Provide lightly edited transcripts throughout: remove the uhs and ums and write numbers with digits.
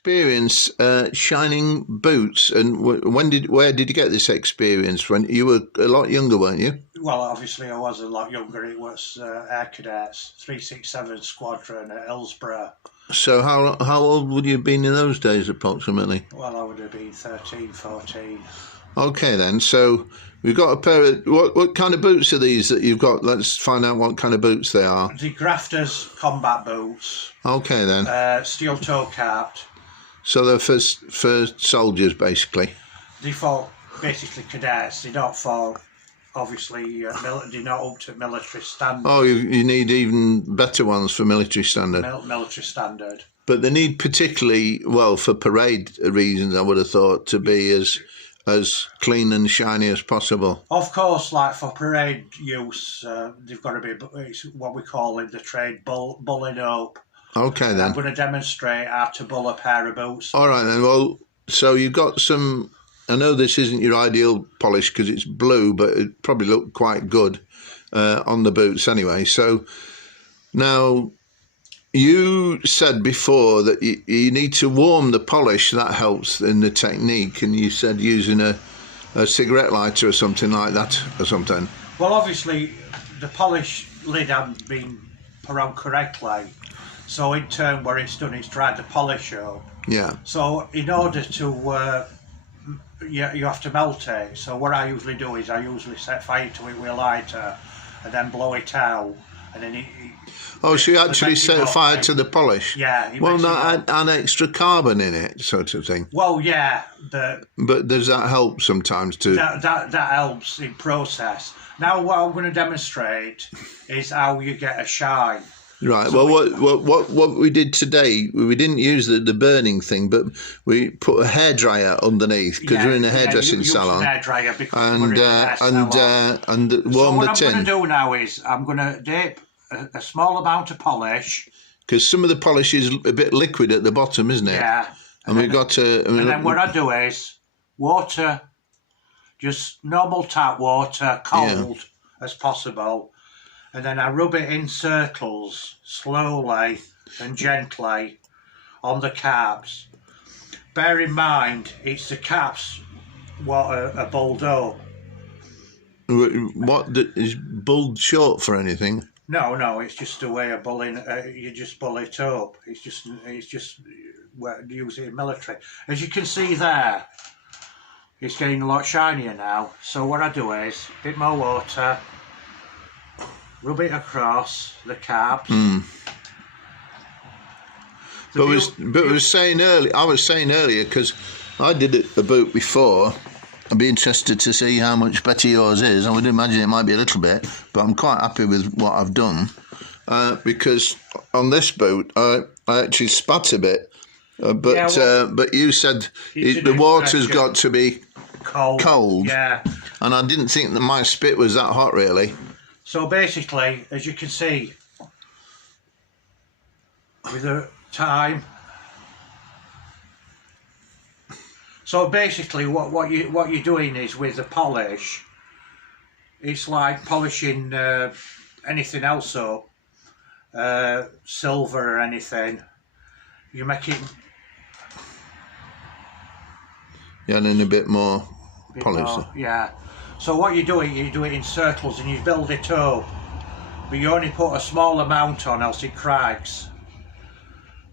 experience shining boots, and where did you get this experience? When you were a lot younger, weren't you? Well, obviously I was a lot younger. It was Air Cadets 367 Squadron at Hillsborough. So how old would you have been in those days, approximately? Well, I would have been 13, 14. Okay, then. So we've got a pair of... What kind of boots are these that you've got? Let's find out what kind of boots they are. The Grafters combat boots. Okay, then. Steel toe capped. So they're for soldiers, basically. They're for basically cadets. They're not for... Obviously, they're not up to military standard. Oh, you need even better ones for military standard. Military standard. But they need particularly, well, for parade reasons, I would have thought, to be as clean and shiny as possible. Of course, like for parade use, they've got to be it's what we call in the trade bulling up. Okay, then. I'm going to demonstrate how to bull a pair of boots. All right, then. Well, so you've got some... I know this isn't your ideal polish because it's blue, but it probably looked quite good on the boots anyway. So now you said before that you need to warm the polish. That helps in the technique. And you said using a cigarette lighter or something like that or something. Well, obviously, the polish lid hasn't been put on correctly. So in turn, where it's done, it's dried the polish up. Yeah. So in order to... you have to melt it. So what I usually do is I usually set fire to it with a lighter and then blow it out, and then so you actually set fire to the polish? Yeah. Well, not add extra carbon in it, sort of thing. Well, yeah, but does that help sometimes too? That helps in process. Now, what I'm going to demonstrate is how you get a shine. Right. So what we did today, we didn't use the burning thing, but we put a hairdryer underneath because we're in a hairdressing salon. Hairdryer and warm the tin. So what I'm going to do now is I'm going to dip a small amount of polish. Because some of the polish is a bit liquid at the bottom, isn't it? Yeah. And we've got to... And then what I do is water, just normal tap water, cold as possible. And then I rub it in circles, slowly and gently, on the caps. Bear in mind, it's the caps what are bulled up. What is bulled short for anything? No, it's just a way of bulling. You just bull it up. It's just use it in military. As you can see there, it's getting a lot shinier now. So what I do is a bit more water. Rub it across the caps. But I was saying earlier because I did a boot before. I'd be interested to see how much better yours is. I would imagine it might be a little bit, but I'm quite happy with what I've done because on this boot I actually spat a bit. But you said the water's got to be cold. Yeah. And I didn't think that my spit was that hot, really. So basically, as you can see, with the time. So basically, what you're doing is with the polish, it's like polishing anything else up, silver or anything. You make it. Yeah, and then a bit more polish. Yeah. So what you do it in circles and you build it up, but you only put a small amount on, else it cracks.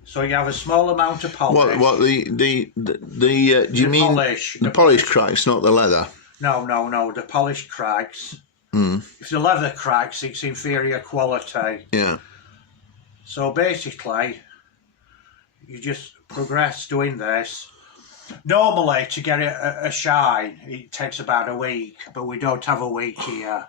So you have a small amount of polish. What do you mean polish? The polish cracks, not the leather? No. The polish cracks. If the leather cracks, it's inferior quality. Yeah. So basically, you just progress doing this. Normally, to get a shine, it takes about a week, but we don't have a week here.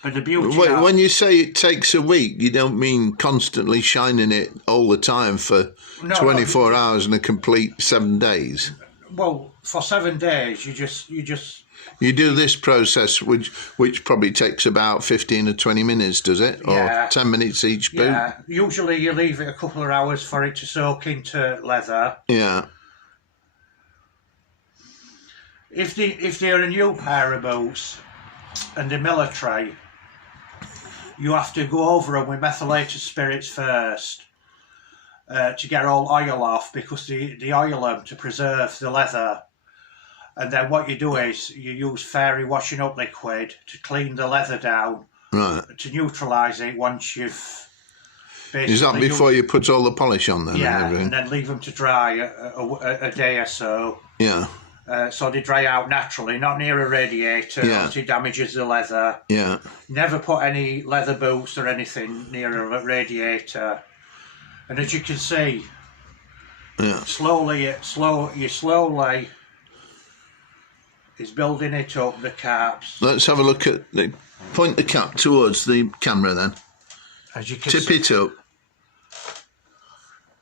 But the beauty when you say it takes a week, you don't mean constantly shining it all the time for 24 hours and a complete 7 days? Well, for 7 days, you do this process, which probably takes about 15 or 20 minutes, does it? Yeah. Or 10 minutes each boot? Yeah. Usually you leave it a couple of hours for it to soak into leather. Yeah. If they're a new pair of boots and they're military, you have to go over them with methylated spirits first. to get all oil off, because they oil them to preserve the leather. And then what you do is you use fairy washing up liquid to clean the leather down, Right. to neutralise it once you've basically... Is that before you put all the polish on then? Yeah, and and then leave them to dry a day or so. yeah. So they dry out naturally, not near a radiator, Yeah. else it damages the leather. Yeah. Never put any leather boots or anything near a radiator. And as you can see, Yeah. slowly is building it up, the caps. Let's have a look at point the cap towards the camera then. As you can Tip see, it up.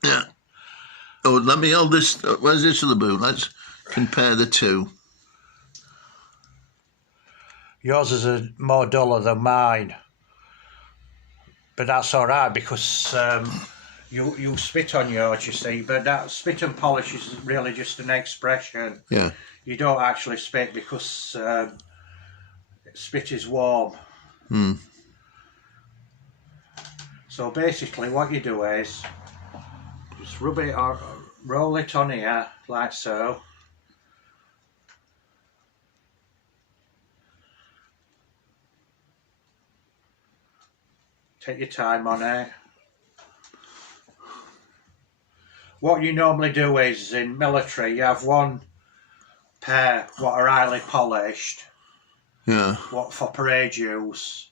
Yeah. Oh, let me hold this. Where's this other boot? Let's compare the two. yours is more duller than mine. But that's all right, because you spit on yours, you see. But that spit and polish is really just an expression. Yeah. You don't actually spit, because spit is warm. Hmm. So basically what you do is just rub it or roll it on here like so. Take your time on it. What you normally do is, in military, you have one pair what are highly polished, Yeah. what for parade use,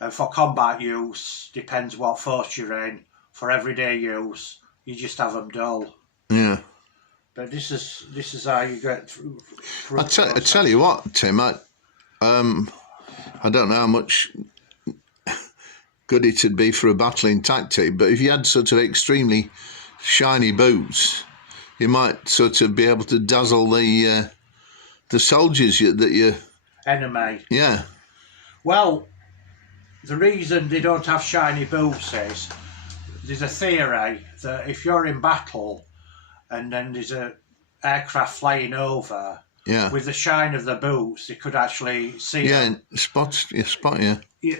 and for combat use, depends what force you're in. For everyday use, you just have them dull. Yeah. But this is how you get through. I tell you what, Tim. I don't know how much good it'd be for a battling tactic, but if you had sort of extremely shiny boots, you might sort of be able to dazzle the soldiers that you. Enemy. Yeah. Well, the reason they don't have shiny boots is there's a theory that if you're in battle and then there's a aircraft flying over, Yeah. with the shine of the boots, they could actually see Yeah. them. Spot you.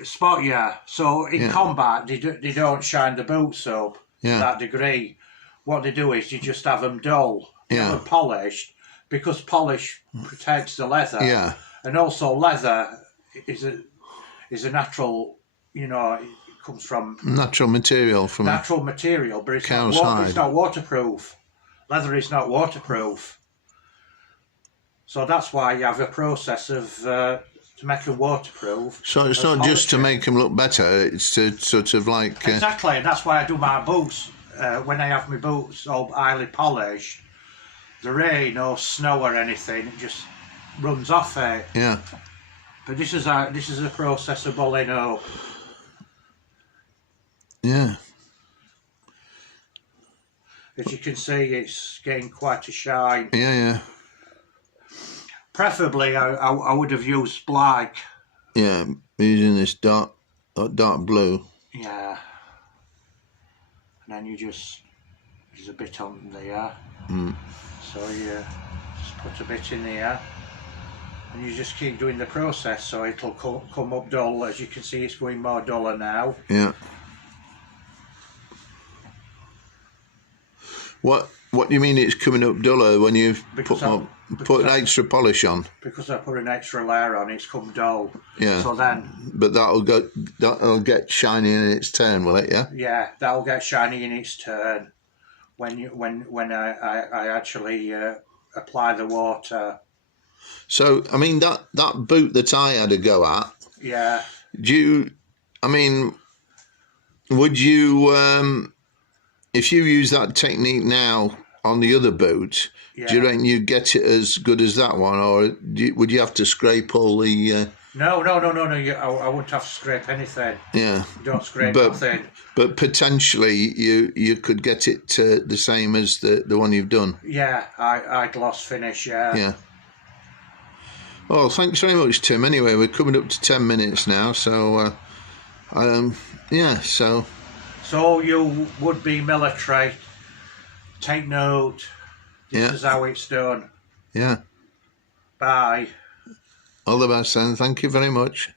Spot you. So in Yeah. combat, they don't shine the boots up to Yeah. that degree. What they do is you just have them dull, Yeah. have them polished, because polish protects the leather. Yeah. And also leather is a natural, it comes from Natural material from. natural material, but it's Cow's it's hide. not waterproof. Leather is not waterproof. So that's why you have a process of to make them waterproof. So it's of not just to polishing. make them look better. It's to sort of like. Exactly, and that's why I do my boots. When I have my boots all highly polished, the rain or snow or anything, it just runs off it. Yeah. But this is a process of bulling up. Yeah. As you can see, it's getting quite a shine. Yeah. Yeah. Preferably, I would have used black. Yeah. Using this dark blue. Yeah. And then there's a bit on there. Mm. So you just put a bit in there. And you just keep doing the process, so it'll come up dull. As you can see, it's going more duller now. Yeah. What do you mean it's coming up duller when you've put an extra polish on? Because I put an extra layer on, it's come dull. Yeah. So then, But that'll get shiny in its turn, will it? Yeah. yeah, that'll get shiny in its turn when I actually apply the water. So I mean that boot that I had a go at. Yeah. Would you if you use that technique now on the other boot, do you reckon you'd get it as good as that one, or would you have to scrape all the? No. I wouldn't have to scrape anything. Yeah. You don't scrape But- nothing. But potentially you could get it the same as the one you've done. Yeah, I gloss finish. Yeah. Yeah. Well, thanks very much, Tim. Anyway, we're coming up to 10 minutes now, so yeah. So So you would be military. Take note. This Yeah. is how it's done. yeah. Bye. All the best, then. Thank you very much.